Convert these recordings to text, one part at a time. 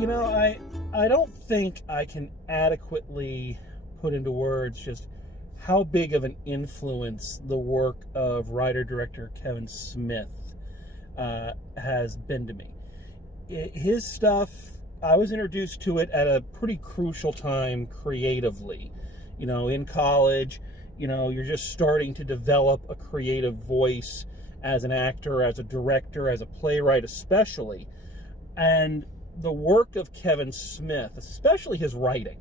I don't think I can adequately put into words just how big of an influence the work of writer-director Kevin Smith has been to me. His stuff, I was introduced to it at a pretty crucial time creatively. In college, you're just starting to develop a creative voice as an actor, as a director, as a playwright especially. And the work of Kevin Smith, especially his writing,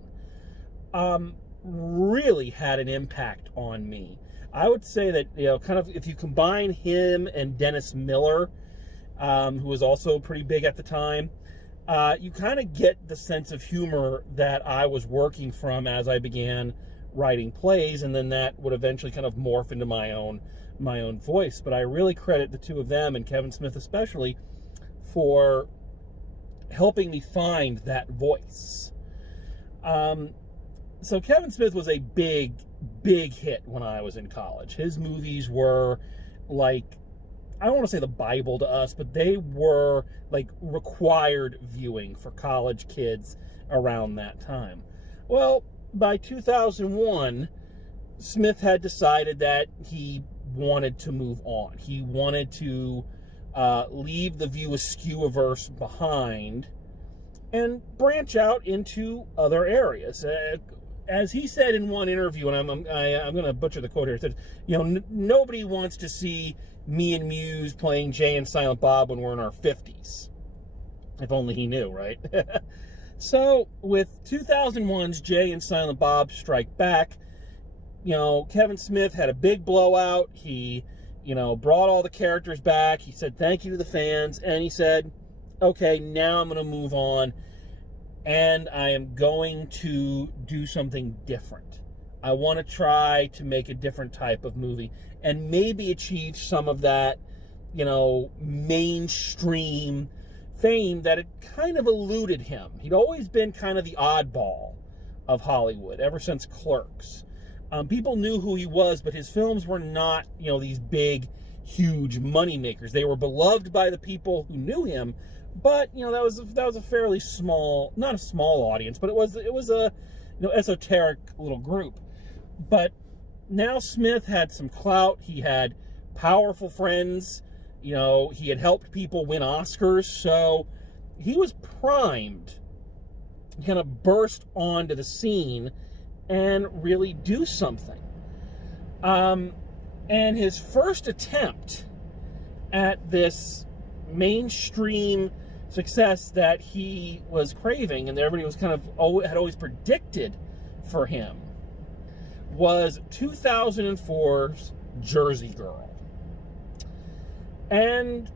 really had an impact on me. I would say that, kind of if you combine him and Dennis Miller, who was also pretty big at the time, you kind of get the sense of humor that I was working from as I began writing plays, and then that would eventually kind of morph into my own voice. But I really credit the two of them, and Kevin Smith especially, for helping me find that voice. So Kevin Smith was a big hit when I was in college. His movies were like, I don't want to say the Bible to us, but they were like required viewing for college kids around that time. Well, by 2001, Smith had decided that he wanted to move on. He wanted to leave the View Askew-averse behind and branch out into other areas. As he said in one interview, and I'm going to butcher the quote here, he said, nobody wants to see me and Muse playing Jay and Silent Bob when we're in our 50s. If only he knew, right? So, with 2001's Jay and Silent Bob Strike Back, Kevin Smith had a big blowout. He, brought all the characters back. He said thank you to the fans, and he said, okay, now I'm going to move on, and I am going to do something different. I want to try to make a different type of movie and maybe achieve some of that, mainstream fame that had kind of eluded him. He'd always been kind of the oddball of Hollywood ever since Clerks. People knew who he was, but his films were not, these big, huge money makers. They were beloved by the people who knew him, but that was a fairly small, not a small audience, but it was a esoteric little group. But now Smith had some clout. He had powerful friends. He had helped people win Oscars, so he was primed to kind of burst onto the scene and really do something. And his first attempt at this mainstream success that he was craving and everybody was kind of had always predicted for him was 2004's Jersey Girl. And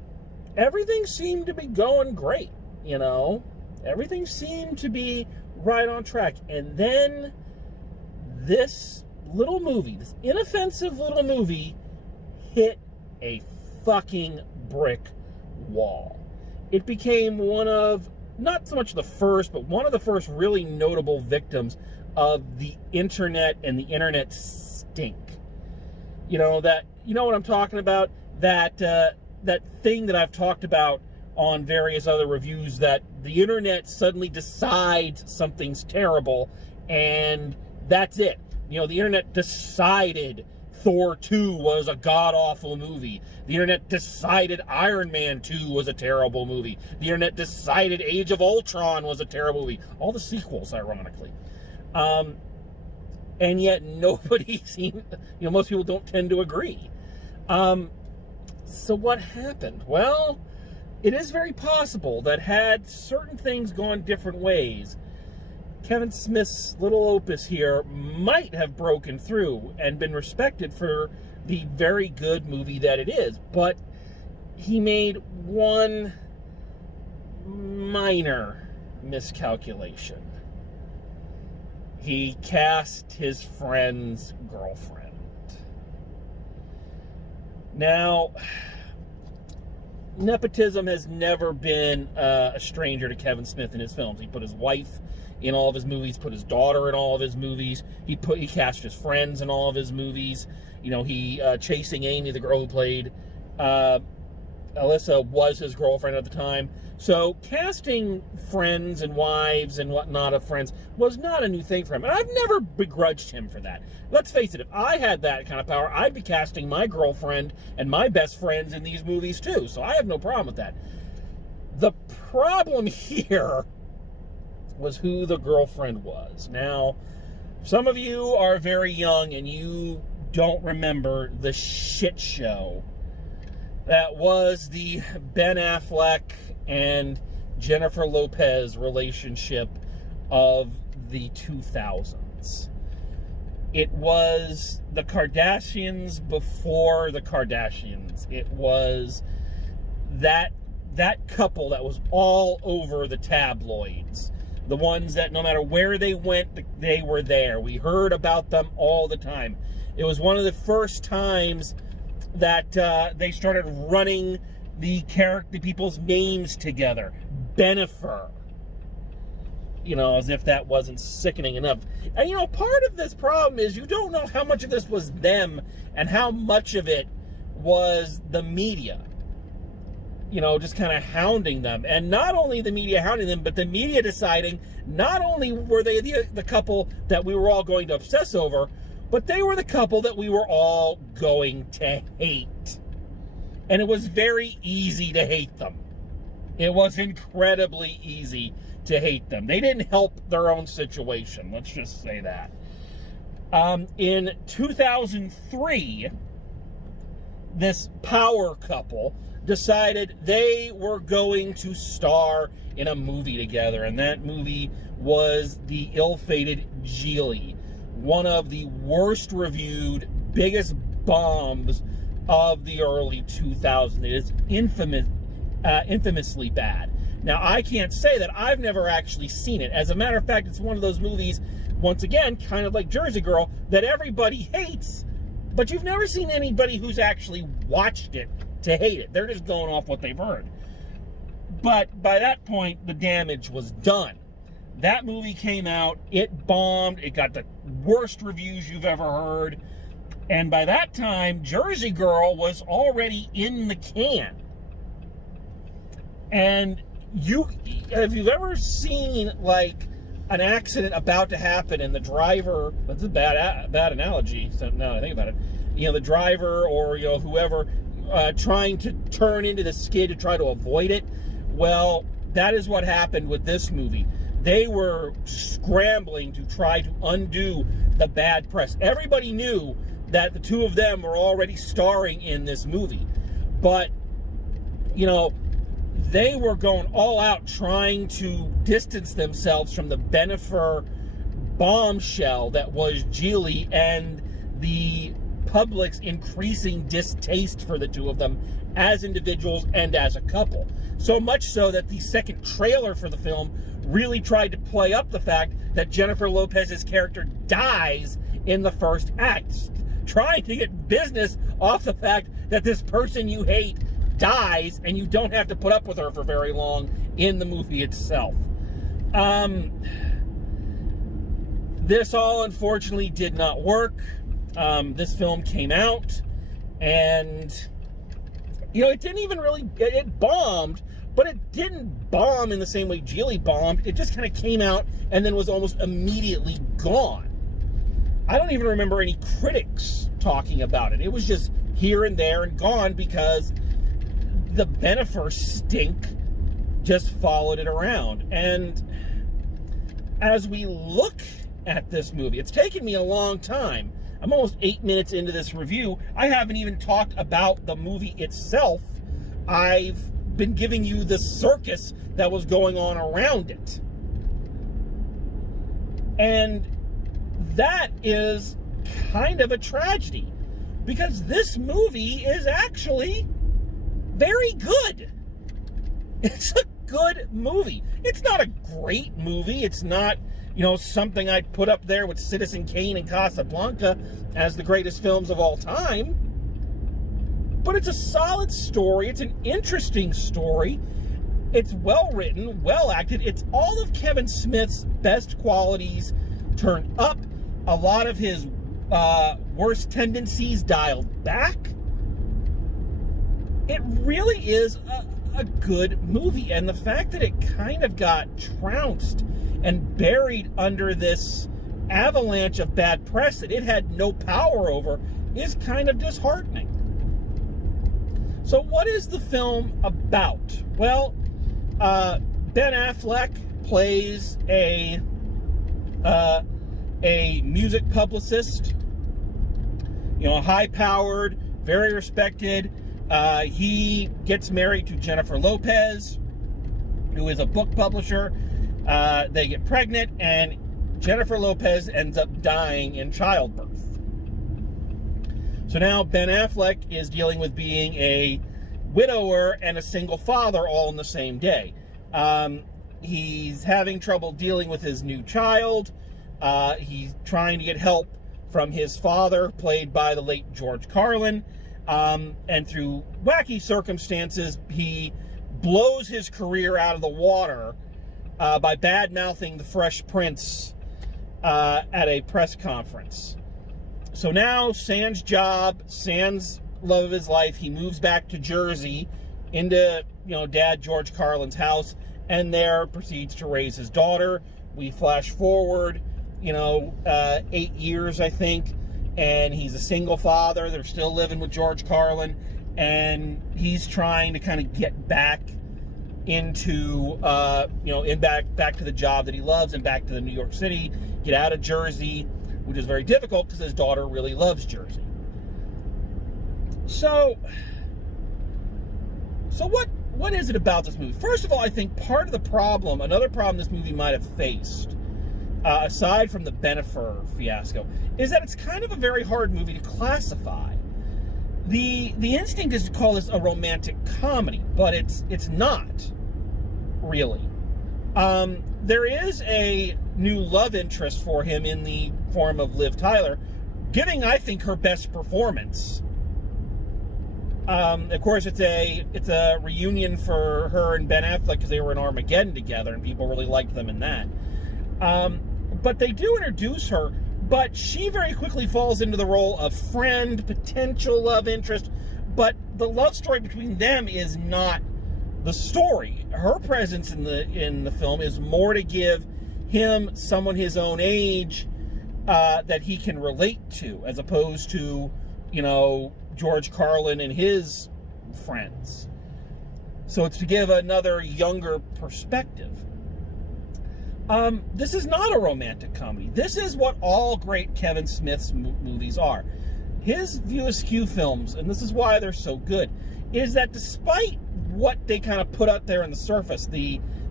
everything seemed to be going great, Everything seemed to be right on track. And then this little movie, this inoffensive little movie, hit a fucking brick wall. It became one of, not so much the first, but one of the first really notable victims of the internet and the internet stink. You know what I'm talking about? That thing that I've talked about on various other reviews, that the internet suddenly decides something's terrible and that's it. The internet decided Thor 2 was a god-awful movie. The internet decided Iron Man 2 was a terrible movie. The internet decided Age of Ultron was a terrible movie. All the sequels, ironically. And yet nobody seemed, most people don't tend to agree. So what happened? Well, it is very possible that had certain things gone different ways, Kevin Smith's little opus here might have broken through and been respected for the very good movie that it is. But he made one minor miscalculation. He cast his friend's girlfriend. Now, nepotism has never been a stranger to Kevin Smith in his films. He put his wife in all of his movies, put his daughter in all of his movies. He cast his friends in all of his movies. He Chasing Amy, the girl who played Alyssa was his girlfriend at the time. So casting friends and wives and whatnot of friends was not a new thing for him. And I've never begrudged him for that. Let's face it, if I had that kind of power, I'd be casting my girlfriend and my best friends in these movies too. So I have no problem with that. The problem here was who the girlfriend was. Now, some of you are very young and you don't remember the shit show that was the Ben Affleck and Jennifer Lopez relationship of the 2000s. It was the Kardashians before the Kardashians. It was that couple that was all over the tabloids. The ones that no matter where they went, they were there. We heard about them all the time. It was one of the first times that they started running the people's names together. Bennifer. You know, as if that wasn't sickening enough. And, you know, part of this problem is you don't know how much of this was them and how much of it was the media. You know, just kind of hounding them. And not only the media hounding them, but the media deciding not only were they the couple that we were all going to obsess over, but they were the couple that we were all going to hate. And it was very easy to hate them. It was incredibly easy to hate them. They didn't help their own situation. Let's just say that. In 2003, this power couple decided they were going to star in a movie together, and that movie was the ill-fated Geely, one of the worst reviewed, biggest bombs of the early 2000s. It is infamously bad. Now, I can't say that I've never actually seen it. As a matter of fact, it's one of those movies, once again, kind of like Jersey Girl, that everybody hates, but you've never seen anybody who's actually watched it to hate it. They're just going off what they've heard. But by that point, the damage was done. That movie came out, it bombed, it got the worst reviews you've ever heard, and by that time, Jersey Girl was already in the can. And if you've ever seen, like, an accident about to happen and the driver, that's a bad analogy, so now that I think about it, you know, the driver or, you know, whoever trying to turn into the skid to try to avoid it, well, that is what happened with this movie. They were scrambling to try to undo the bad press. Everybody knew that the two of them were already starring in this movie, but, you know, they were going all out trying to distance themselves from the Bennifer bombshell that was Geely and the public's increasing distaste for the two of them as individuals and as a couple. So much so that the second trailer for the film really tried to play up the fact that Jennifer Lopez's character dies in the first act, trying to get business off the fact that this person you hate dies and you don't have to put up with her for very long in the movie itself. This all unfortunately did not work. This film came out and, you know, it didn't even really, it bombed, but it didn't bomb in the same way Geely bombed. It just kind of came out and then was almost immediately gone. I don't even remember any critics talking about it. It was just here and there and gone because the Bennifer stink just followed it around. And as we look at this movie, it's taken me a long time. I'm almost 8 minutes into this review. I haven't even talked about the movie itself. I've been giving you the circus that was going on around it. And that is kind of a tragedy, because this movie is actually very good. It's a good movie. It's not a great movie. It's not, you know, something I'd put up there with Citizen Kane and Casablanca as the greatest films of all time. But it's a solid story. It's an interesting story. It's well written, well acted. It's all of Kevin Smith's best qualities turned up. A lot of his worst tendencies dialed back. it really is a good movie. And the fact that it kind of got trounced and buried under this avalanche of bad press that it had no power over is kind of disheartening. So what is the film about? Well, Ben Affleck plays a music publicist, high-powered, very respected. He gets married to Jennifer Lopez, who is a book publisher. They get pregnant, and Jennifer Lopez ends up dying in childbirth. So now Ben Affleck is dealing with being a widower and a single father all in the same day. He's having trouble dealing with his new child. He's trying to get help from his father, played by the late George Carlin. And through wacky circumstances, he blows his career out of the water by bad-mouthing the Fresh Prince at a press conference. So now, sans job, sans love of his life, he moves back to Jersey into, Dad George Carlin's house, and there proceeds to raise his daughter. We flash forward, 8 years, I think, and he's a single father. They're still living with George Carlin, and he's trying to kind of get back into, back to the job that he loves and back to the New York City, get out of Jersey, which is very difficult because his daughter really loves Jersey. So what is it about this movie? First of all, I think part of the problem, another problem this movie might have faced, aside from the Bennifer fiasco, is that it's kind of a very hard movie to classify. The instinct is to call this a romantic comedy, but it's not really. There is a new love interest for him in the form of Liv Tyler, giving, I think, her best performance. Of course, it's a reunion for her and Ben Affleck because they were in Armageddon together, and people really liked them in that. But they do introduce her, but she very quickly falls into the role of friend, potential love interest, but the love story between them is not the story. Her presence in the film is more to give him someone his own age that he can relate to, as opposed to, George Carlin and his friends. So it's to give another younger perspective. This is not a romantic comedy. This is what all great Kevin Smith's movies are. His View Askew films, and this is why they're so good, is that despite what they kind of put out there on the surface,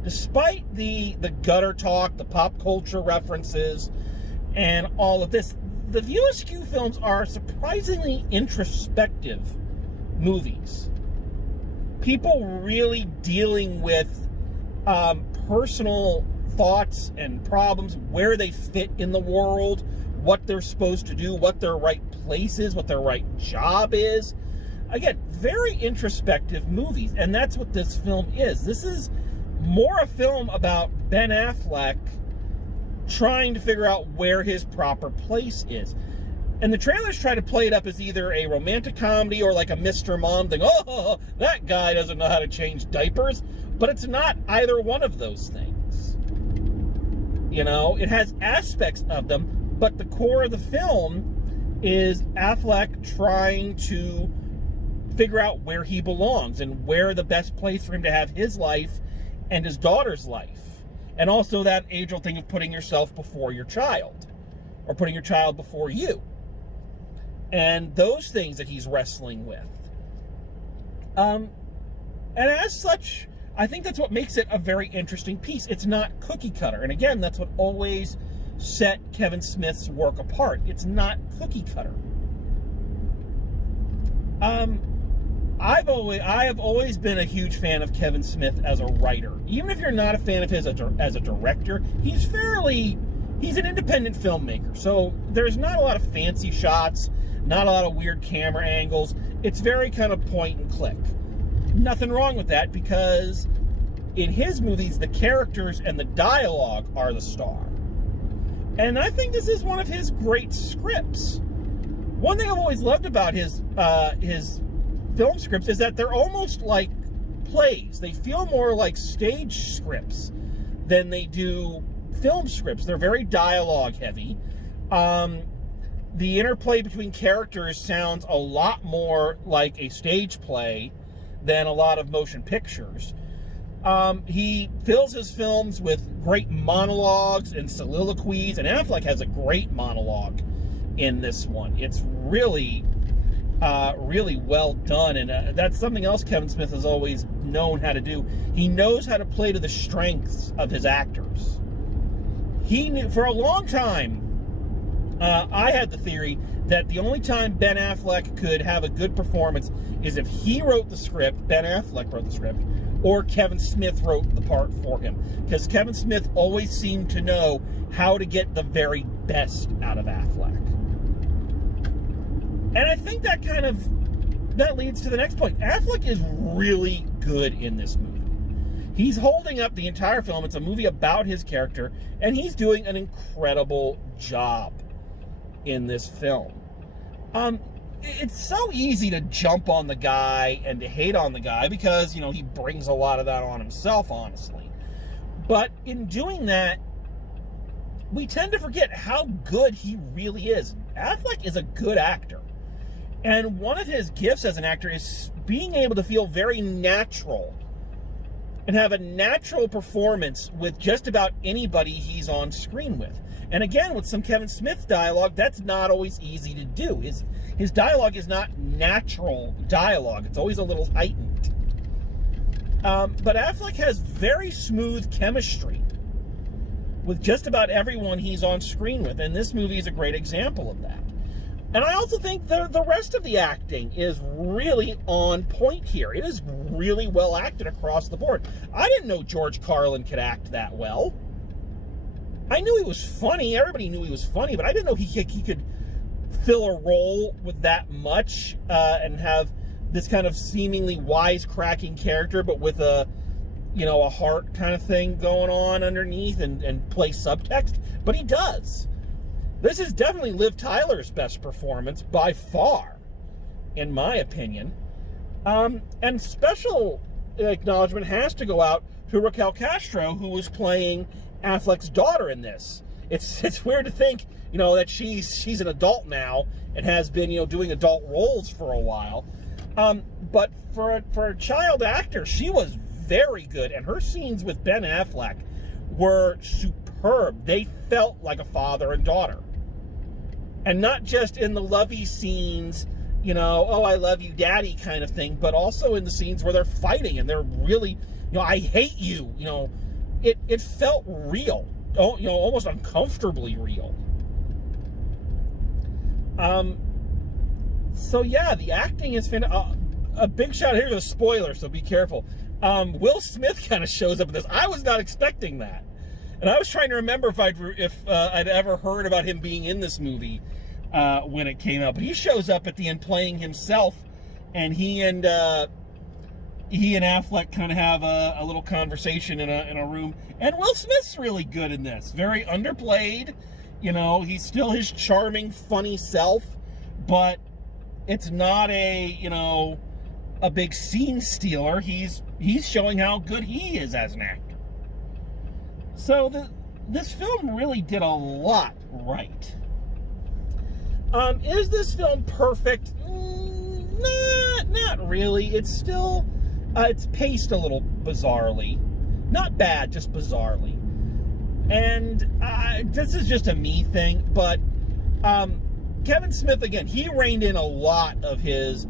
despite the gutter talk, the pop culture references, and all of this, the View Askew films are surprisingly introspective movies. People really dealing with personal thoughts and problems, where they fit in the world, what they're supposed to do, what their right place is, what their right job is. Again, very introspective movies, and that's what this film is. This is more a film about Ben Affleck trying to figure out where his proper place is. And the trailers try to play it up as either a romantic comedy or like a Mr. Mom thing. Oh, that guy doesn't know how to change diapers. But it's not either one of those things. It has aspects of them, but the core of the film is Affleck trying to figure out where he belongs and where the best place for him to have his life and his daughter's life. And also that age-old thing of putting yourself before your child, or putting your child before you. And those things that he's wrestling with. And as such, I think that's what makes it a very interesting piece. It's not cookie cutter. And again, that's what always set Kevin Smith's work apart. It's not cookie cutter. I have always been a huge fan of Kevin Smith as a writer. Even if you're not a fan of his as a director, he's an independent filmmaker. So there's not a lot of fancy shots, not a lot of weird camera angles. It's very kind of point and click. Nothing wrong with that, because in his movies, the characters and the dialogue are the star. And I think this is one of his great scripts. One thing I've always loved about his film scripts is that they're almost like plays. They feel more like stage scripts than they do film scripts. They're very dialogue heavy. The interplay between characters sounds a lot more like a stage play than a lot of motion pictures. He fills his films with great monologues and soliloquies, and Affleck has a great monologue in this one. It's really, really well done, and that's something else Kevin Smith has always known how to do. He knows how to play to the strengths of his actors. He knew, for a long time, I had the theory that the only time Ben Affleck could have a good performance is if he wrote the script, Ben Affleck wrote the script, or Kevin Smith wrote the part for him. Because Kevin Smith always seemed to know how to get the very best out of Affleck. And I think that leads to the next point. Affleck is really good in this movie. He's holding up the entire film. It's a movie about his character, and he's doing an incredible job in this film. It's so easy to jump on the guy and to hate on the guy because, you know, he brings a lot of that on himself, honestly. But in doing that, we tend to forget how good he really is. Affleck is a good actor. And one of his gifts as an actor is being able to feel very natural and have a natural performance with just about anybody he's on screen with. And again, with some Kevin Smith dialogue, that's not always easy to do. His dialogue is not natural dialogue. It's always a little heightened. But Affleck has very smooth chemistry with just about everyone he's on screen with, and this movie is a great example of that. And I also think the rest of the acting is really on point here. It is really well acted across the board. I didn't know George Carlin could act that well. I knew he was funny. Everybody knew he was funny, but I didn't know he could fill a role with that much and have this kind of seemingly wisecracking character, but with a heart kind of thing going on underneath and play subtext. But he does. This is definitely Liv Tyler's best performance by far, in my opinion. And special acknowledgement has to go out to Raquel Castro, who was playing Affleck's daughter in this. It's weird to think, that she's an adult now and has been, doing adult roles for a while. But for a child actor, she was very good, and her scenes with Ben Affleck were superb. They felt like a father and daughter. And not just in the lovey scenes, oh, I love you, daddy kind of thing, but also in the scenes where they're fighting and they're really, I hate you, it felt real, almost uncomfortably real. So yeah, the acting is fantastic. A big shout, here's a spoiler, so be careful. Will Smith kind of shows up in this. I was not expecting that. And I was trying to remember if I'd ever heard about him being in this movie when it came out. But he shows up at the end playing himself, and he and Affleck kind of have a little conversation in a room. And Will Smith's really good in this. Very underplayed. He's still his charming, funny self, but it's not a big scene stealer. He's showing how good he is as an actor. So this film really did a lot right. Is this film perfect? Not really. It's still, it's paced a little bizarrely. Not bad, just bizarrely. And this is just a me thing, but Kevin Smith, again, he reined in a lot of his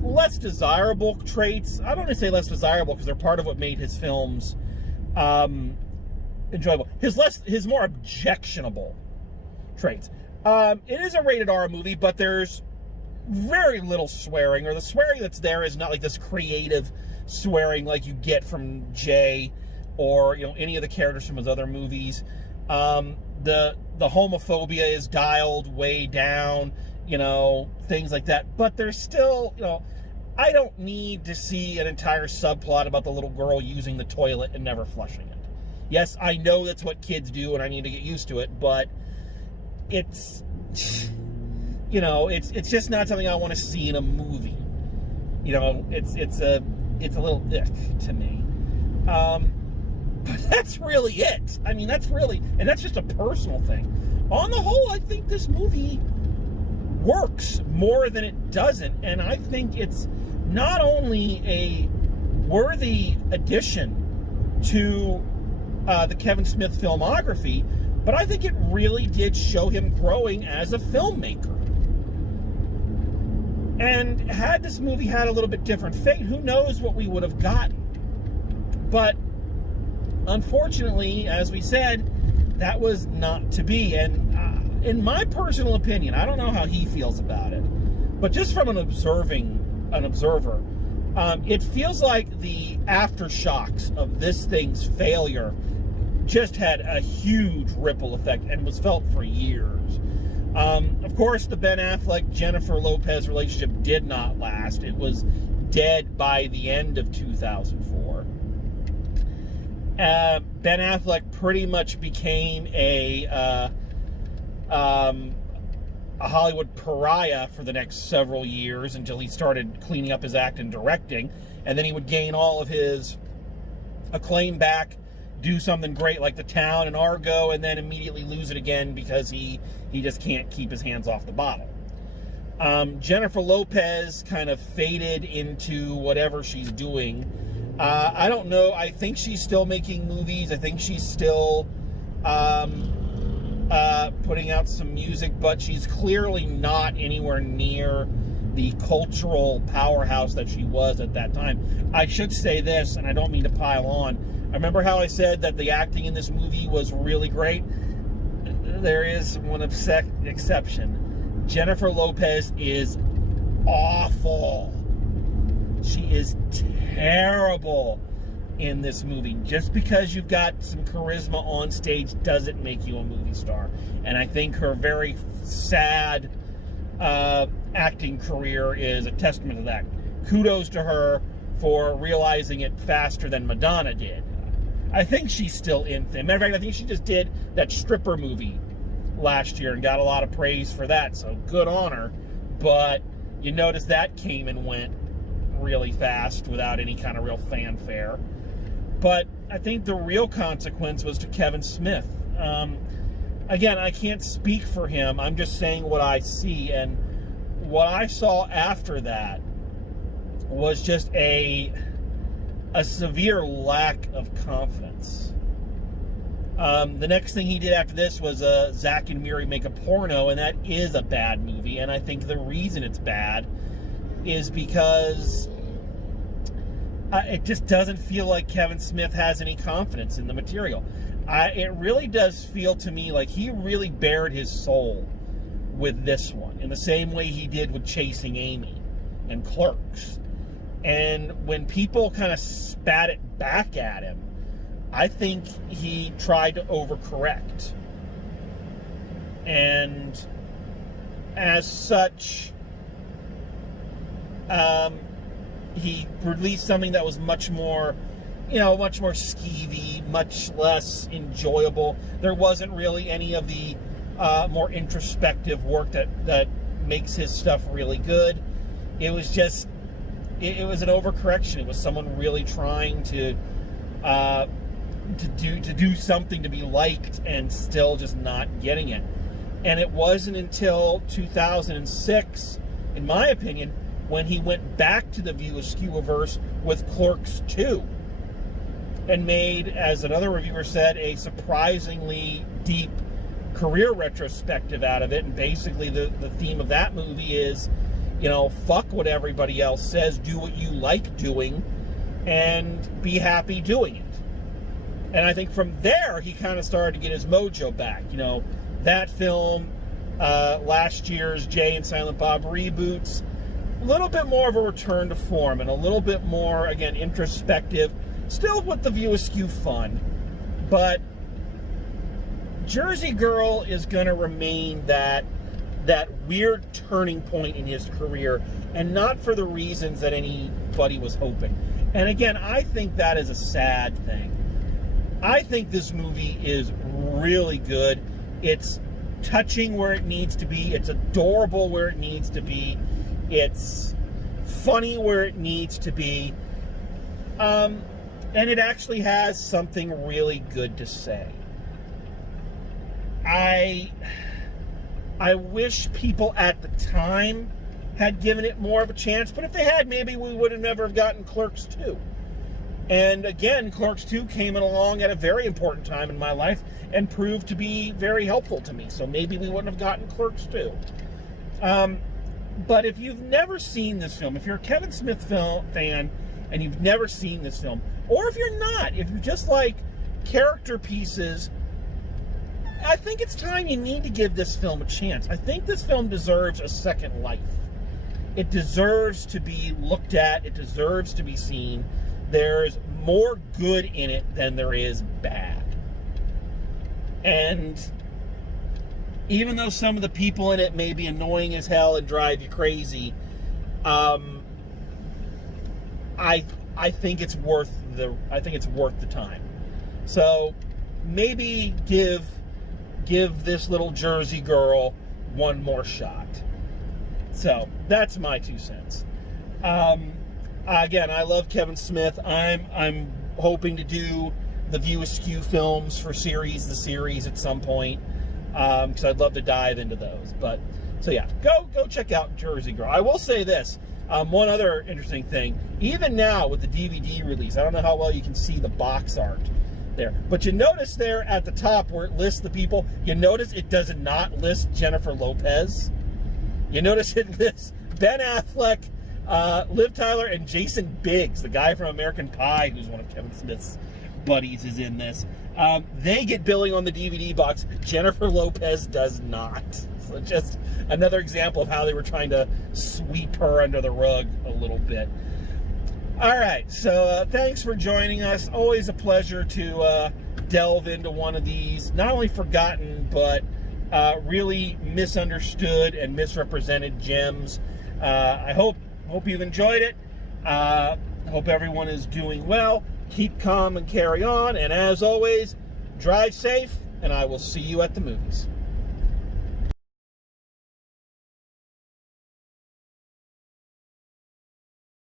less desirable traits. I don't want to say less desirable because they're part of what made his films enjoyable. His more objectionable traits. It is a rated R movie, but there's very little swearing, or the swearing that's there is not like this creative swearing like you get from Jay or any of the characters from his other movies. The homophobia is dialed way down, things like that. But there's still, I don't need to see an entire subplot about the little girl using the toilet and never flushing it. Yes, I know that's what kids do and I need to get used to it, but it's you know, it's just not something I want to see in a movie. You know, it's a little ick to me. But that's really it. I mean, that's just a personal thing. On the whole, I think this movie works more than it doesn't, and I think it's not only a worthy addition to the Kevin Smith filmography, but I think it really did show him growing as a filmmaker. And had this movie had a little bit different fate, who knows what we would have gotten. But unfortunately, as we said, that was not to be. And in my personal opinion, I don't know how he feels about it, but just from an observer, it feels like the aftershocks of this thing's failure just had a huge ripple effect and was felt for years. Of course, the Ben Affleck-Jennifer Lopez relationship did not last. It was dead by the end of 2004. Ben Affleck pretty much became a Hollywood pariah for the next several years until he started cleaning up his act and directing, and then he would gain all of his acclaim back, do something great like The Town and Argo, and then immediately lose it again because he just can't keep his hands off the bottle. Jennifer Lopez kind of faded into whatever she's doing. I don't know. I think she's still making movies. I think she's still putting out some music, but she's clearly not anywhere near the cultural powerhouse that she was at that time. I should say this, and I don't mean to pile on. I remember how I said that the acting in this movie was really great. There is one exception. Jennifer Lopez is awful. She is terrible in this movie. Just because you've got some charisma on stage doesn't make you a movie star. And I think her very sad acting career is a testament to that. Kudos to her for realizing it faster than Madonna did. I think she's still in things. Matter of fact, I think she just did that stripper movie last year and got a lot of praise for that, so good on her. But you notice that came and went really fast without any kind of real fanfare. But I think the real consequence was to Kevin Smith. Again, I can't speak for him. I'm just saying what I see. And what I saw after that was just a severe lack of confidence. The next thing he did after this was Zack and Miri Make a Porno, and that is a bad movie. And I think the reason it's bad is because it just doesn't feel like Kevin Smith has any confidence in the material. It really does feel to me like he really bared his soul with this one, in the same way he did with Chasing Amy and Clerks. And when people kind of spat it back at him, I think he tried to overcorrect. And as such, he released something that was much more skeevy, much less enjoyable. There wasn't really any of the more introspective work that makes his stuff really good. It was just, it was an overcorrection. It was someone really trying to do something to be liked and still just not getting it. And it wasn't until 2006, in my opinion, when he went back to the View Askew-averse with Clerks 2 and made, as another reviewer said, a surprisingly deep career retrospective out of it. And basically the theme of that movie is, fuck what everybody else says, do what you like doing, and be happy doing it. And I think from there, he kind of started to get his mojo back. That film, last year's Jay and Silent Bob reboots, a little bit more of a return to form and a little bit more, again, introspective, still with the View Askew fun. But Jersey Girl is going to remain that weird turning point in his career, and not for the reasons that anybody was hoping. And again, I think that is a sad thing. I think this movie is really good. It's touching where it needs to be. It's adorable where it needs to be. It's funny where it needs to be. And it actually has something really good to say. I wish people at the time had given it more of a chance, but if they had, maybe we would have never gotten Clerks 2. And again, Clerks 2 came along at a very important time in my life and proved to be very helpful to me. So maybe we wouldn't have gotten Clerks 2. But if you've never seen this film, if you're a Kevin Smith fan and you've never seen this film, or if you're not, if you just like character pieces, I think it's time you need to give this film a chance. I think this film deserves a second life. It deserves to be looked at. It deserves to be seen. There's more good in it than there is bad. And even though some of the people in it may be annoying as hell and drive you crazy, I think it's worth the time. So maybe give this little Jersey girl one more shot. So that's my 2 cents. Again, I love Kevin Smith. I'm hoping to do the View Askew films for the series at some point, because I'd love to dive into those. But so yeah, go check out Jersey Girl. I will say this. One other interesting thing, even now with the DVD release, I don't know how well you can see the box art there, but you notice there at the top where it lists the people, you notice it does not list Jennifer Lopez. You notice it lists Ben Affleck, Liv Tyler, and Jason Biggs, the guy from American Pie, who's one of Kevin Smith's buddies, is in this. They get billing on the DVD box. Jennifer Lopez does not. So just another example of how they were trying to sweep her under the rug a little bit. All right, so thanks for joining us. Always a pleasure to delve into one of these, not only forgotten, but really misunderstood and misrepresented gems. I hope you've enjoyed it. Hope everyone is doing well. Keep calm and carry on. And as always, drive safe, and I will see you at the movies.